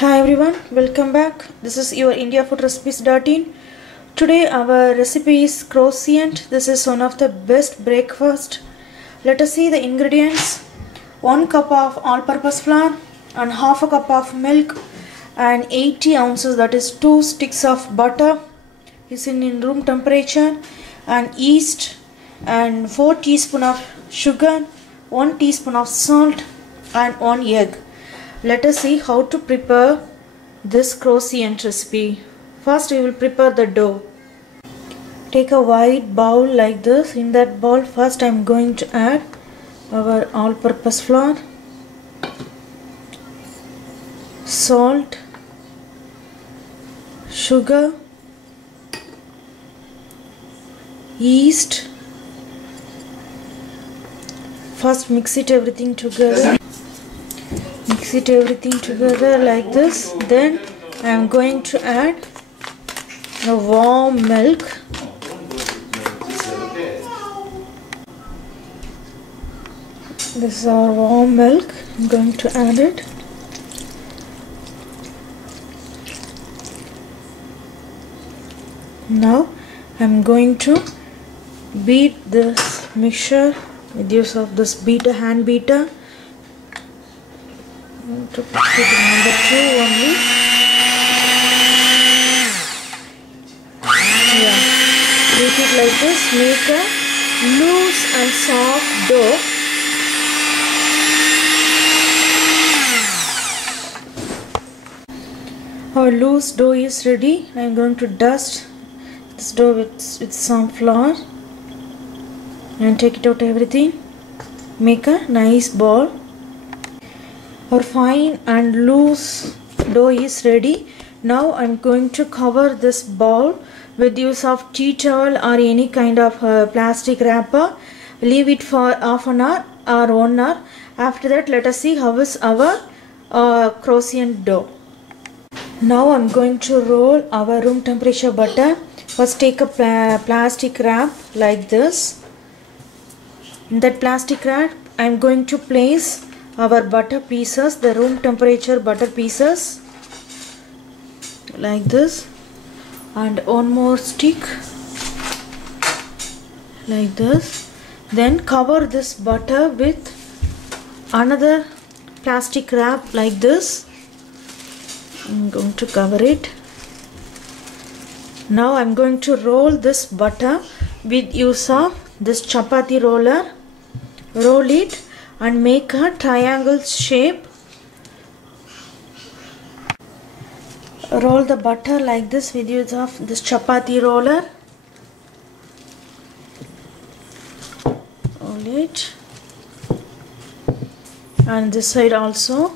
Hi everyone, welcome back. This is your indiafoodrecipes.in. Today our recipe is croissant. This is one of the best breakfast. Let us see the ingredients. 1 cup of all-purpose flour and half a cup of milk and 80 ounces, that is 2 sticks of butter is in room temperature, and yeast and 4 teaspoons of sugar, 1 teaspoon of salt and 1 egg. Let us see how to prepare this croissant recipe. First we will prepare the dough. Take a wide bowl like this. In that bowl first I am going to add our all-purpose flour, salt, sugar, yeast. First mix it everything together. Mix it everything together like this. Then I am going to add the warm milk. This is our warm milk. I am going to add it. Now I am going to beat this mixture with use of this hand beater. To put it number 2 only. Yeah, beat it like this. Make a loose and soft dough. Our loose dough is ready. I am going to dust this dough with some flour and take it out everything. Make a nice ball. Our fine and loose dough is ready. Now I am going to cover this bowl with use of tea towel or any kind of plastic wrapper. Leave it for half an hour or 1 hour. After that, let us see how is our croissant dough. Now I am going to roll our room temperature butter. First take a plastic wrap like this. In that plastic wrap I am going to place our butter pieces, the room temperature butter pieces like this, and 1 more stick like this. Then cover this butter with another plastic wrap like this. I'm going to cover it. Now I'm going to roll this butter with use of this chapati roller. Roll it and make a triangle shape. Roll the butter like this with use of this chapati roller. Roll it, and this side also.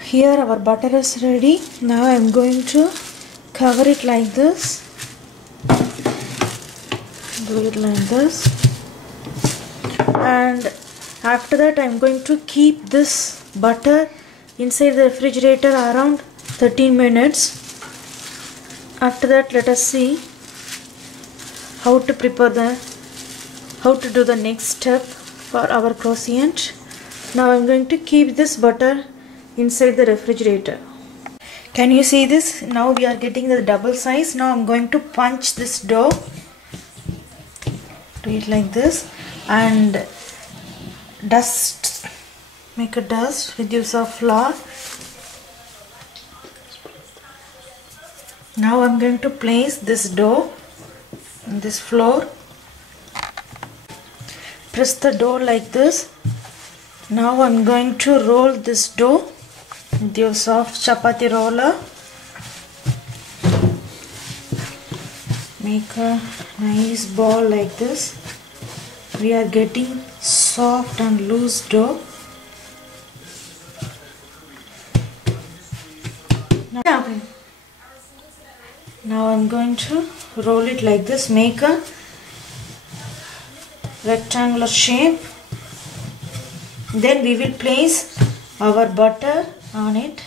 Here our butter is ready. Now I am going to cover it like this. Do it like this. And after that I am going to keep this butter inside the refrigerator around 13 minutes. After that, let us see how to do the next step for our croissant. Now I am going to keep this butter inside the refrigerator. Can you see this? Now we are getting the double size. Now I am going to punch this dough. Do it like this and dust. Make a dust with use of flour. Now I am going to place this dough on this floor. Press the dough like this. Now I am going to roll this dough with use of chapati roller. Make a nice ball like this. We are getting soft and loose dough. Now I am going to roll it like this. Make a rectangular shape. Then we will place our butter on it.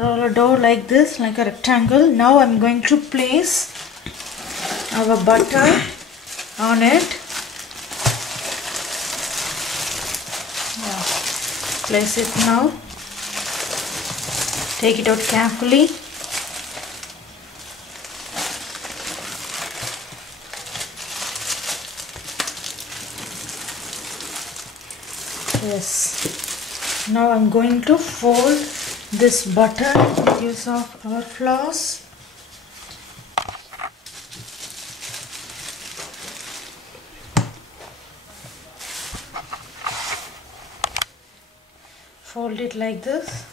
roll a dough like this, like a rectangle. Now I'm going to place our butter on it. Place it now. Take it out carefully. Yes. Now I'm going to fold this butter with use of our floss. Fold it like this.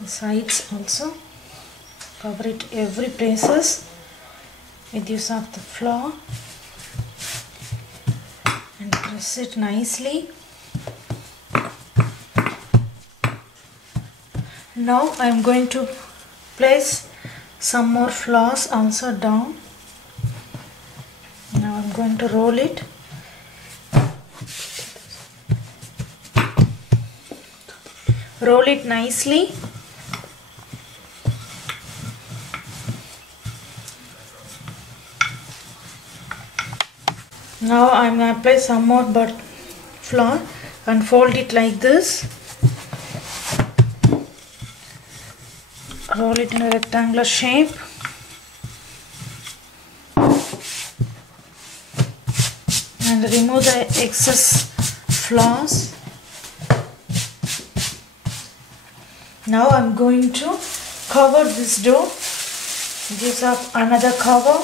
The sides also. Cover it every places with use of the flour and press it nicely. Now I am going to place some more flour also down. Now I am going to roll it. Roll it nicely. Now I am going to apply some more flour and fold it like this. Roll it in a rectangular shape. And remove the excess flour. Now I am going to cover this dough. Use of another cover.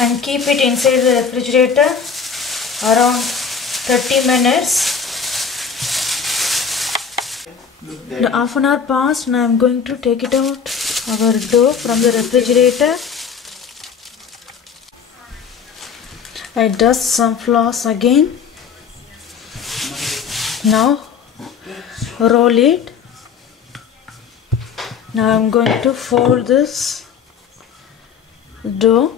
And keep it inside the refrigerator around 30 minutes. The half an hour passed. Now I am going to take it out our dough from the refrigerator. I dust some flour again. Now roll it. Now I am going to fold this dough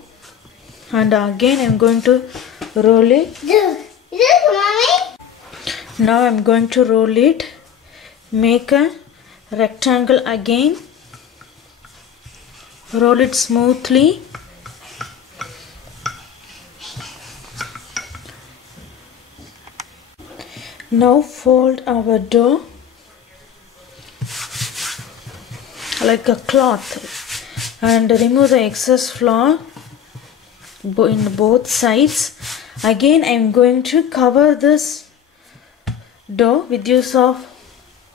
and again I am going to roll it. Now I am going to roll it. Make a rectangle again. Roll it smoothly. Now fold our dough like a cloth and remove the excess flour in both sides. Again I am going to cover this dough with use of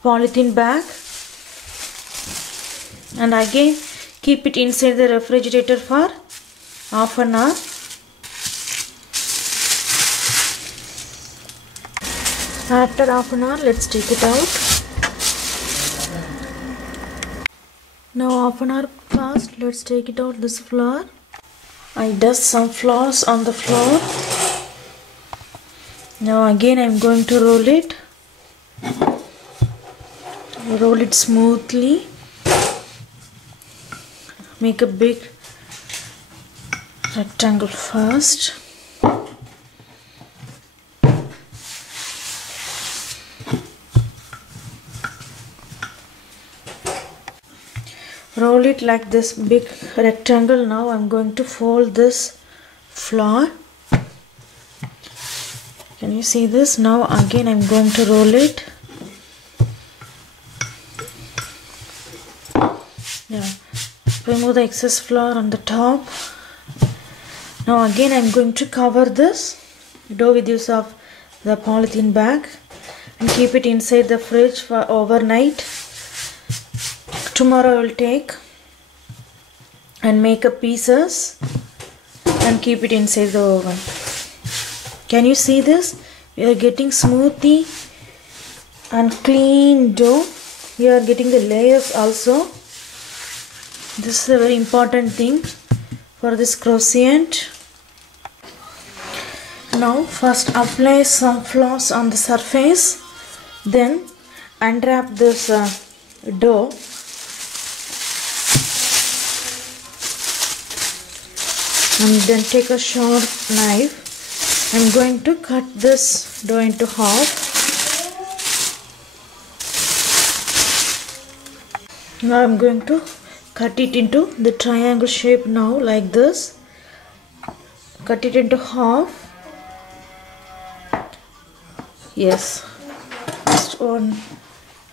polythene bag and again keep it inside the refrigerator for half an hour. After half an hour, let's take it out. Now half an hour passed, let's take it out this flour. I dust some flour on the floor. Now again I am going to roll it. Roll it smoothly. Make a big rectangle first. Roll it like this big rectangle. Now I am going to fold this flour. Can you see this? Now again I am going to roll it. Yeah. Remove the excess flour on the top. Now again I am going to cover this dough with use of the polythene bag and keep it inside the fridge for overnight. Tomorrow I will take and make up pieces and keep it inside the oven. Can you see this? We are getting smoothie and clean dough. We are getting the layers also. This is a very important thing for this croissant. Now first apply some flour on the surface, then unwrap this dough. And then take a sharp knife I'm going to cut this dough into half. Now I'm going to cut it into the triangle shape now, like this. Cut it into half. Yes, just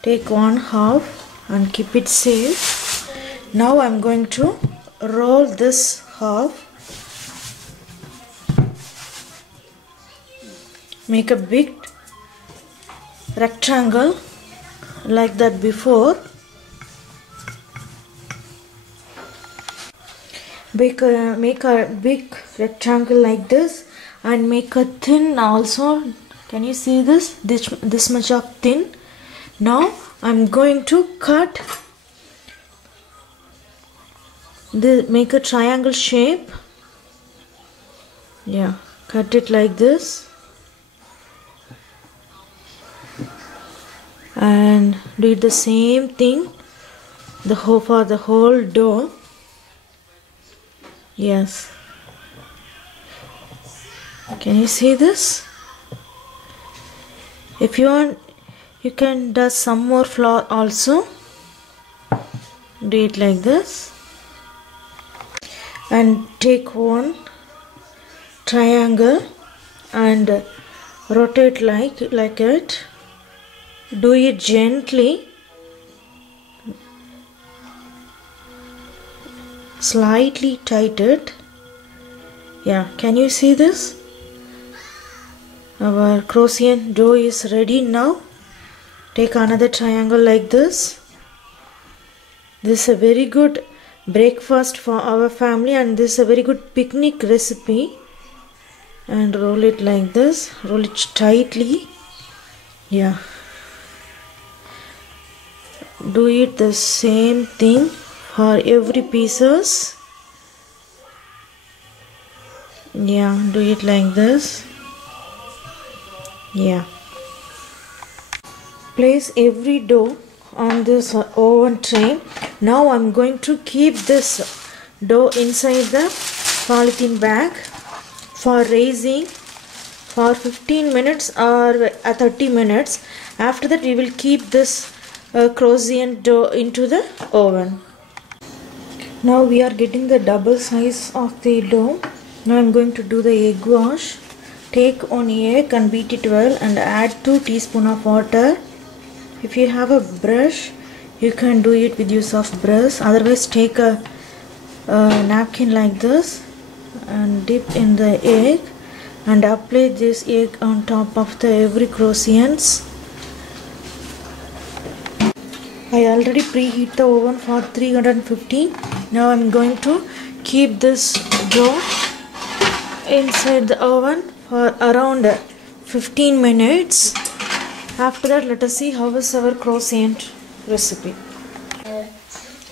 take one half and keep it safe. Now I'm going to roll this half. Make a big rectangle like that before. Make a big rectangle like this and make a thin also. Can you see this much of thin? Now I'm going to cut make a triangle shape. Yeah, cut it like this and do the same thing for the whole dough. Yes, can you see this? If you want, you can do some more flour also. Do it like this and take one triangle and rotate like it. Do it gently, slightly tight it. Yeah, can you see this? Our croissant dough is ready now. Take another triangle like this. This is a very good breakfast for our family and this is a very good picnic recipe. And roll it like this. Roll it tightly. Yeah. Do it the same thing for every pieces. Yeah, do it like this. Yeah. Place every dough on this oven tray. Now I'm going to keep this dough inside the polythene bag for raising for 15 minutes or 30 minutes. After that we will keep this croissant dough into the oven. Now we are getting the double size of the dough. Now I'm going to do the egg wash. Take one egg and beat it well and add 2 teaspoons of water. If you have a brush, you can do it with use of brush. Otherwise, take a napkin like this and dip in the egg and apply this egg on top of the every croissants. I already preheat the oven for 350. Now I'm going to keep this dough inside the oven for around 15 minutes. After that, let us see how is our croissant recipe.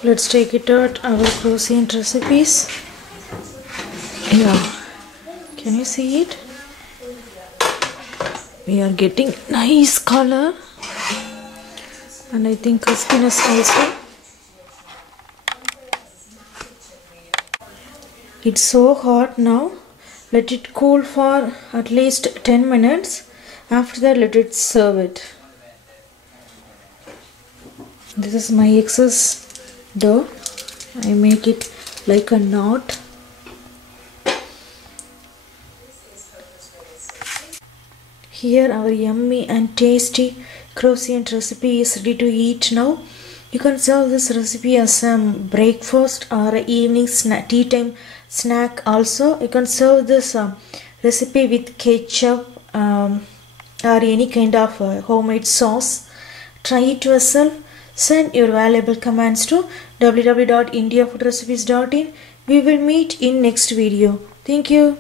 Let's take it out, our croissant recipes. Yeah, can you see it? We are getting nice color and I think crispiness also. It's so hot now. Let it cool for at least 10 minutes. After that, let it serve it. This is my excess dough. I make it like a knot. Here our yummy and tasty croissant recipe is ready to eat now. You can serve this recipe as a breakfast or an evening tea time snack also. You can serve this recipe with ketchup or any kind of homemade sauce. Try it yourself. Send your valuable comments to www.indiafoodrecipes.in. We will meet in next video. Thank you.